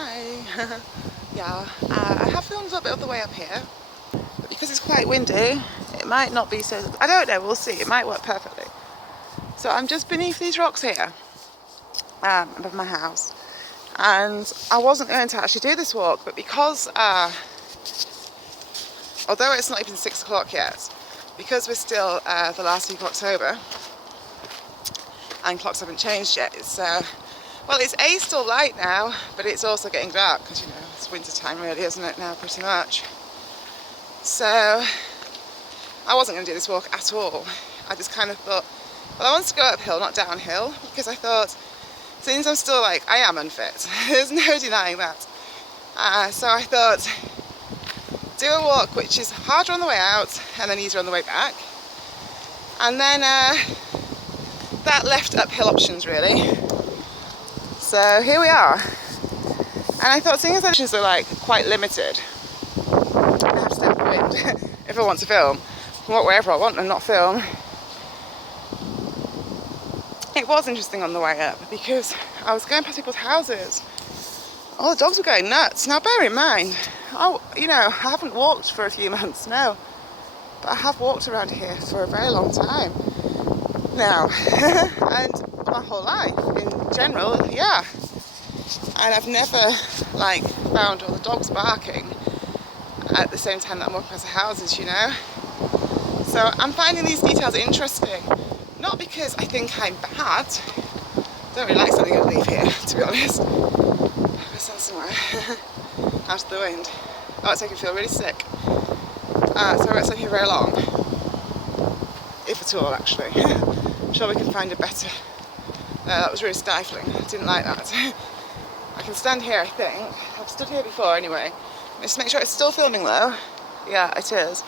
Hi. Yeah, I have filmed a little bit of the way up here, but because it's quite windy, it might not be so... I don't know, we'll see. It might work perfectly. So I'm just beneath these rocks here, above my house, and I wasn't going to actually do this walk, but because, although it's not even 6 o'clock yet, because we're still the last week of October, and clocks haven't changed yet, it's... well, it's still light now, but it's also getting dark because, you know, it's winter time really, isn't it now, pretty much. So I wasn't going to do this walk at all. I just kind of thought, well, I wanted to go uphill, not downhill, because I thought, since I'm still I am unfit, there's no denying that. So I thought, do a walk which is harder on the way out and then easier on the way back. And then that left uphill options really. So here we are, and I thought seeing as options are quite limited, I have to stay with the wind if I want to film, walk wherever I want and not film. It was interesting on the way up because I was going past people's houses. All the dogs were going nuts. Now bear in mind, I haven't walked for a few months, no, but I have walked around here for a very long time now, and my whole life in general, yeah. And I've never found all the dogs barking at the same time that I'm walking past the houses, you know. So I'm finding these details interesting, not because I think I'm bad. I don't really like standing underneath here, to be honest. I'll stand somewhere out of the wind. Oh, it's making me feel really sick. So I won't stay here very long, if at all, actually. I'm sure we can find a better... that was really stifling. I didn't like that. I can stand here, I think. I've stood here before anyway. Just make sure it's still filming though. Yeah, it is.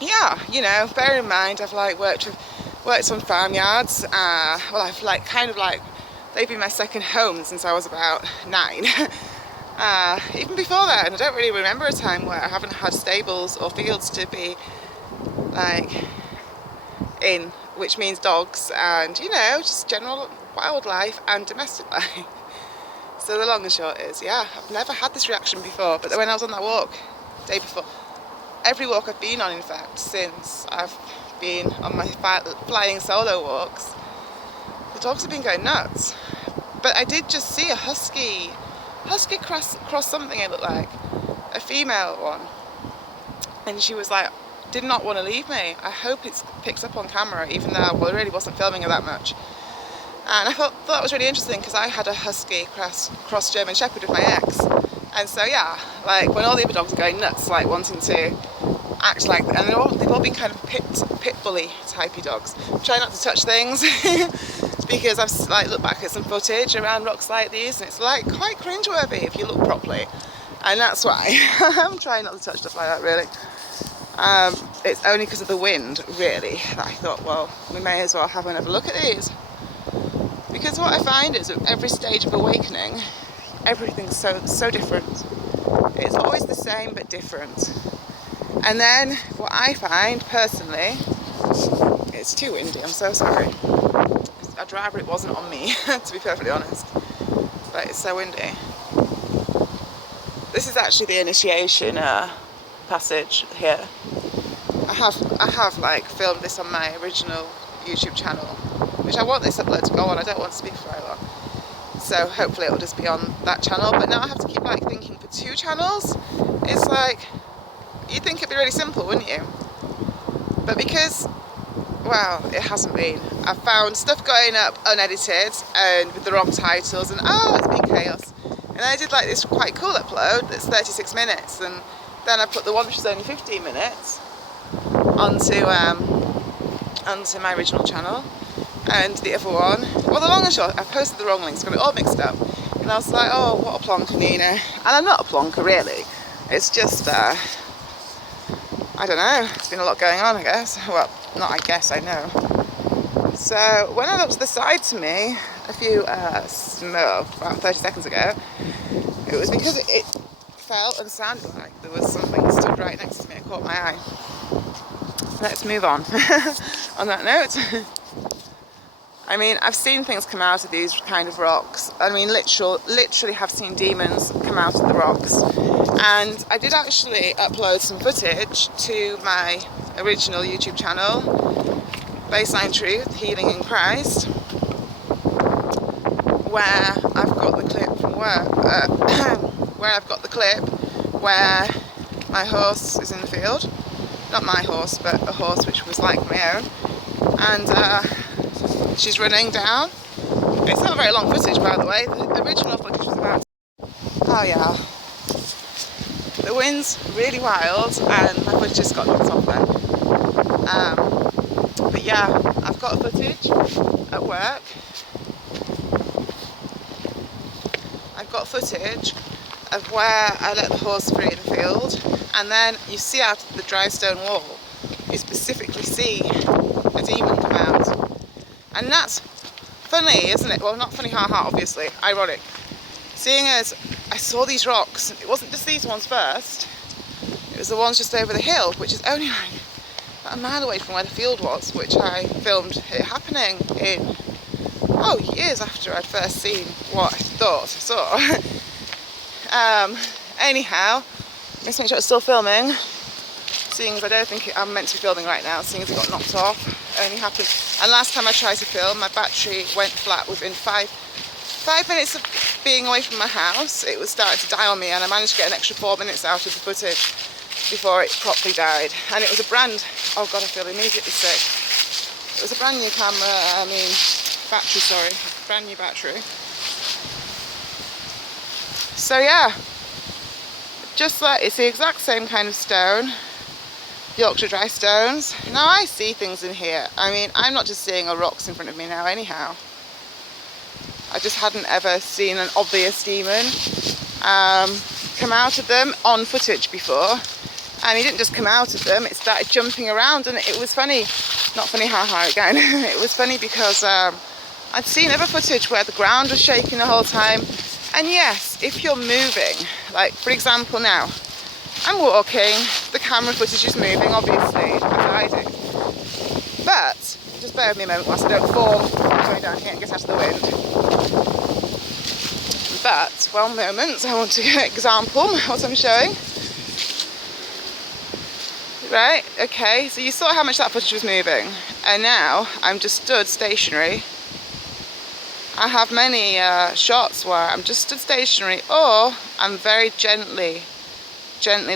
Yeah, you know, bear in mind I've worked on farmyards. Well, I've they've been my second home since I was about 9. Even before that, and I don't really remember a time where I haven't had stables or fields to be in, which means dogs and, you know, just general wildlife and domestic life. So the long and short is, yeah, I've never had this reaction before, but when I was on that walk the day before, every walk I've been on, in fact, since I've been on my flying solo walks, the dogs have been going nuts. But I did just see a husky cross something, it looked like, a female one, and she was did not want to leave me. I hope it's picked up on camera, even though I really wasn't filming her that much. And I thought that was really interesting because I had a husky cross German Shepherd with my ex, and so yeah, when all the other dogs are going nuts, wanting to act and they've all been kind of pit bully typey dogs. Try not to touch things because I've looked back at some footage around rocks like these, and it's quite cringeworthy if you look properly, and that's why I'm trying not to touch stuff like that really. It's only because of the wind, really, that I thought, well, we may as well have another look at these. Because what I find is at every stage of awakening, everything's so different. It's always the same but different. And then what I find personally, it's too windy, I'm so sorry. I'd rather it wasn't on me, to be perfectly honest. But it's so windy. This is actually the initiation passage here. I have filmed this on my original YouTube channel, which I want this upload to go on. I don't want to speak for very long, so hopefully it'll just be on that channel. But now I have to keep thinking for 2 channels. It's you'd think it'd be really simple, wouldn't you? But because, well, it hasn't been. I've found stuff going up unedited and with the wrong titles, and it's been chaos. And I did this quite cool upload that's 36 minutes, and then I put the one which is only 15 minutes onto my original channel, and the other one, well, the long and short, I posted the wrong links, got it all mixed up, and I was like, oh, what a plonker, Nina. And I'm not a plonker, really. It's just, I don't know, it's been a lot going on, I guess. Well, not I guess, I know. So when I looked to the side to me about 30 seconds ago, it was because it felt and sounded like there was something stood right next to me. It caught my eye. Let's move on. On that note, I mean, I've seen things come out of these kind of rocks. I mean, literally have seen demons come out of the rocks. And I did actually upload some footage to my original YouTube channel, Baseline Truth, Healing in Christ, where I've got the clip from where my horse is in the field. Not my horse, but a horse which was like my own. And she's running down. It's not a very long footage, by the way. The original footage was about... Oh yeah. The wind's really wild and my footage just got knocked off then. But yeah, I've got footage at work. I've got footage of where I let the horse free in the field, and then you see out of the dry stone wall, you specifically see a demon come out. And that's funny, isn't it? Well, not funny, haha, obviously, ironic. Seeing as I saw these rocks, it wasn't just these ones first, it was the ones just over the hill, which is only like about a mile away from where the field was, which I filmed it happening in, years after I'd first seen what I thought I saw. Anyhow, let's make sure it's still filming, seeing as I don't think I'm meant to be filming right now, seeing as it got knocked off. Only happened, and last time I tried to film, my battery went flat within five minutes of being away from my house. It was starting to die on me, and I managed to get an extra 4 minutes out of the footage before it properly died. And it was a brand, oh god, I feel immediately sick. It was a brand new brand new battery. So yeah, just like, it's the exact same kind of stone, Yorkshire dry stones. Now I see things in here. I mean, I'm not just seeing rocks in front of me now anyhow. I just hadn't ever seen an obvious demon come out of them on footage before. And he didn't just come out of them, it started jumping around, and it was funny. Not funny, haha again. It was funny because I'd seen other footage where the ground was shaking the whole time. And yes, if you're moving, like for example now, I'm walking, the camera footage is moving, obviously, I'm guiding. But, just bear with me a moment whilst I don't fall going down here and get out of the wind. But, one moment, I want to example what I'm showing. Right, okay, so you saw how much that footage was moving, and now I'm just stood stationary. I have many shots where I'm just stood stationary, or I'm very gently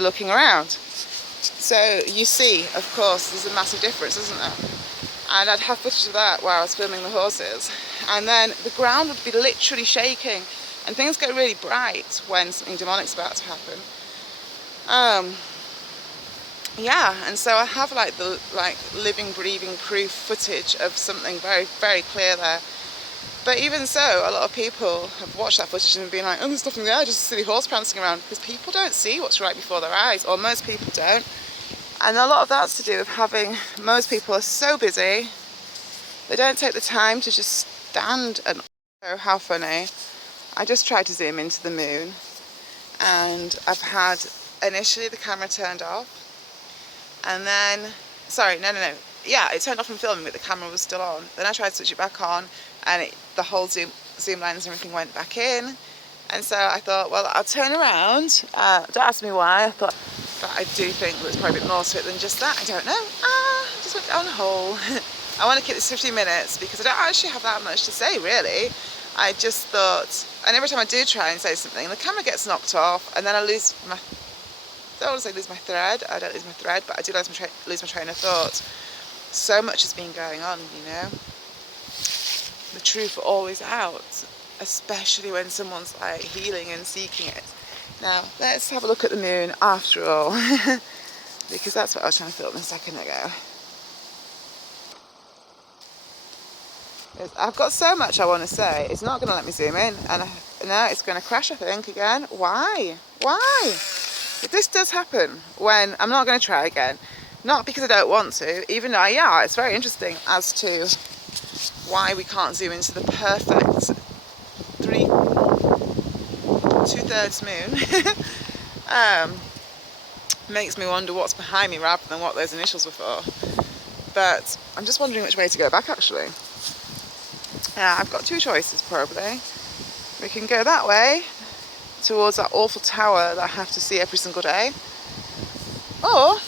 looking around. So you see, of course, there's a massive difference, isn't there? And I'd have footage of that where I was filming the horses, and then the ground would be literally shaking, and things get really bright when something demonic's about to happen. Yeah, and so I have like the living, breathing proof footage of something very, very clear there. But even so, a lot of people have watched that footage and been like, oh, there's nothing there, just a silly horse prancing around, because people don't see what's right before their eyes, or most people don't. And a lot of that's to do with most people are so busy, they don't take the time to just stand and, oh, how funny. I just tried to zoom into the moon, and I've had, initially the camera turned off, and then, yeah, it turned off from filming, but the camera was still on. Then I tried to switch it back on, and the whole zoom lens and everything went back in. And so I thought, well, I'll turn around. Don't ask me why. I thought that I do think there's probably a bit more to it than just that. I don't know. Just went down a hole. I want to keep this 15 minutes because I don't actually have that much to say, really. I just thought, and every time I do try and say something, the camera gets knocked off, and then I lose my, I don't want to say lose my thread. I don't lose my thread, but I do lose my train of thought. So much has been going on, you know. The truth always out, especially when someone's like healing and seeking it. Now, let's have a look at the moon after all, because that's what I was trying to film a second ago. I've got so much I want to say, it's not going to let me zoom in, and now it's going to crash, I think, again. Why? If this does happen, when I'm not going to try again, not because I don't want to, even though, yeah, it's very interesting as to why we can't zoom into the perfect 2/3 moon. Makes me wonder what's behind me rather than what those initials were for. But I'm just wondering which way to go back, actually. Yeah, I've got two choices probably. We can go that way towards that awful tower that I have to see every single day, or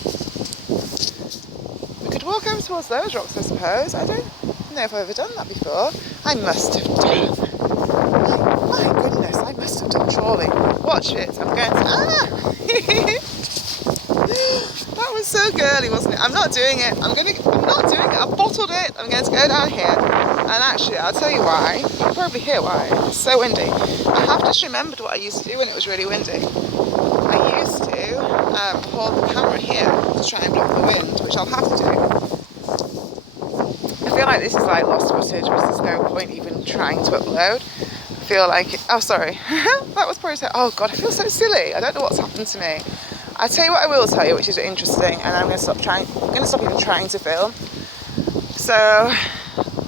we could walk over towards those rocks, I suppose. I don't know if I've ever done that before. I must have done. My goodness, I must have done trawling. Watch it, I'm going to... That was so girly, wasn't it? I'm not doing it. I'm not doing it. I've bottled it. I'm going to go down here. And actually, I'll tell you why. You can probably hear why. It's so windy. I have just remembered what I used to do when it was really windy. I used to hold the camera here to try and block the wind, which I'll have to do. I feel like this is like lost footage, because there's no point even trying to upload. I feel like it, oh sorry, that was probably so, oh god, I feel so silly. I don't know what's happened to me. I'll tell you what I will tell you, which is interesting, and I'm going to stop even trying to film. So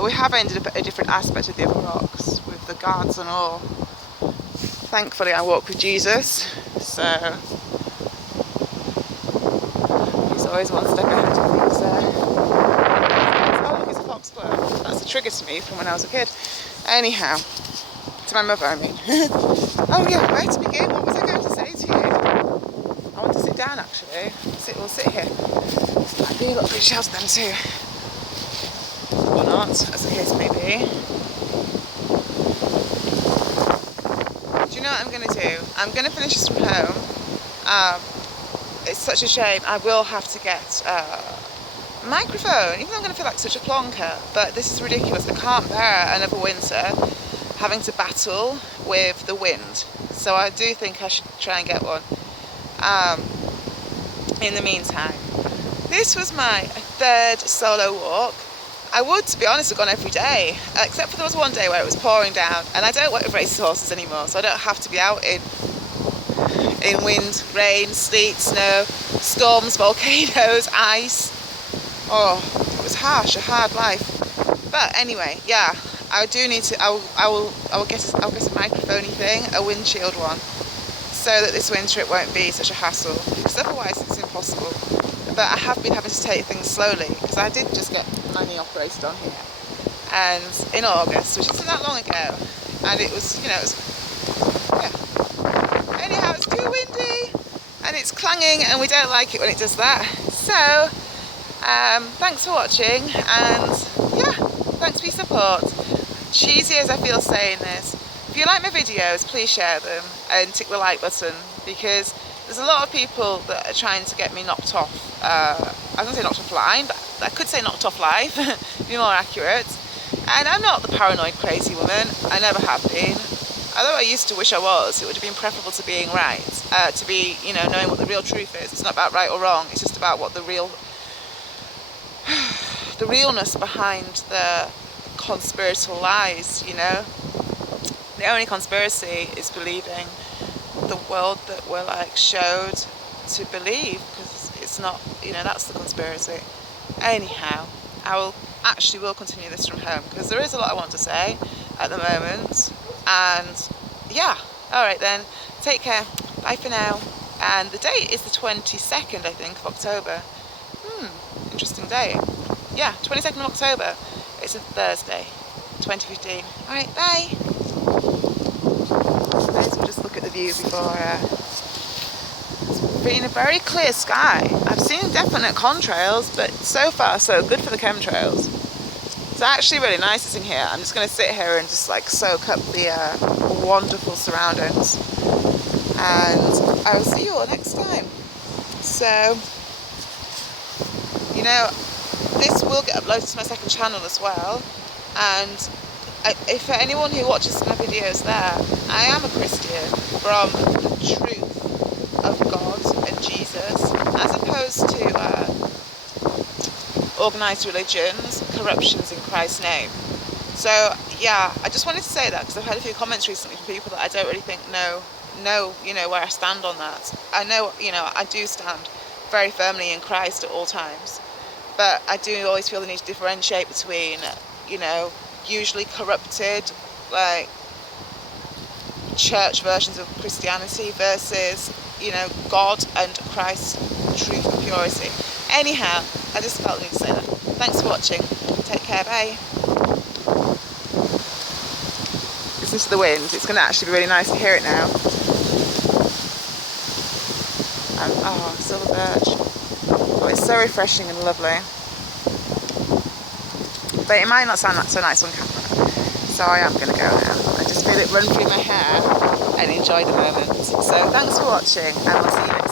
we have ended up at a different aspect of the other rocks with the guards and all. Thankfully I walk with Jesus, so he's always one step ahead of things there. Oh look, it's a foxglove. That's a trigger to me from when I was a kid. Anyhow, to my mother I mean. Oh yeah, where to begin? What was I going to say to you? I want to sit down actually. We'll sit here. Might be a little bit sheltered then too. Or not, as the case may be. Do you know what I'm going to do? I'm going to finish this from home. It's such a shame. I will have to get a microphone, even though I'm going to feel like such a plonker. But this is ridiculous. I can't bear another winter having to battle with the wind. So I do think I should try and get one. In the meantime, this was my third solo walk. I would, to be honest, have gone every day, except for there was one day where it was pouring down, and I don't work with racing horses anymore, so I don't have to be out in wind, rain, sleet, snow, storms, volcanoes, ice. Oh, it was harsh, a hard life. But anyway, yeah, I do need to. I will get a microphone-y thing, a windshield one, so that this winter it won't be such a hassle. Because otherwise it's impossible. But I have been having to take things slowly because I did just get my knee operated on here, and in August, which isn't that long ago, and it was, yeah. Anyhow, it's too windy and it's clanging, and we don't like it when it does that. So, thanks for watching, and yeah, thanks for your support. Cheesy as I feel saying this, if you like my videos, please share them and tick the like button, because there's a lot of people that are trying to get me knocked off. I was going to say knocked offline, but I could say knocked off live, be more accurate. And I'm not the paranoid crazy woman, I never have been. Although I used to wish I was, it would have been preferable to being right, to be, knowing what the real truth is. It's not about right or wrong, it's just about what the realness behind the conspiratorial lies, The only conspiracy is believing the world that we're showed to believe, because it's not, that's the conspiracy. Anyhow, I will continue this from home because there is a lot I want to say at the moment, and yeah, alright then, take care, bye for now. And the date is the 22nd, I think, of October. Interesting date. Yeah, 22nd of October, it's a Thursday, 2015. Alright, bye. May as well just look at the view before it's been a very clear sky. I've seen definite contrails, but so far so good for the chemtrails. It's actually really nice sitting here. I'm just going to sit here and just soak up the wonderful surroundings, and I will see you all next time. So, this will get uploaded to my second channel as well, and if for anyone who watches my videos there, I am a Christian from the truth of God and Jesus, as opposed to organised religions, corruptions in Christ's name. So yeah, I just wanted to say that because I've had a few comments recently from people that I don't really think know where I stand on that. I know, I do stand very firmly in Christ at all times, but I do always feel the need to differentiate between, usually corrupted, church versions of Christianity versus, God and Christ's truth and purity. Anyhow, I just felt the need to say that. Thanks for watching. Take care, bye. listen to the wind. It's going to actually be really nice to hear it now. And, oh, silver birch. Oh, it's so refreshing and lovely. But it might not sound so nice on camera. So I am going to go now. I just feel it run through my hair and enjoy the moment. So thanks for watching, and we'll see you next time.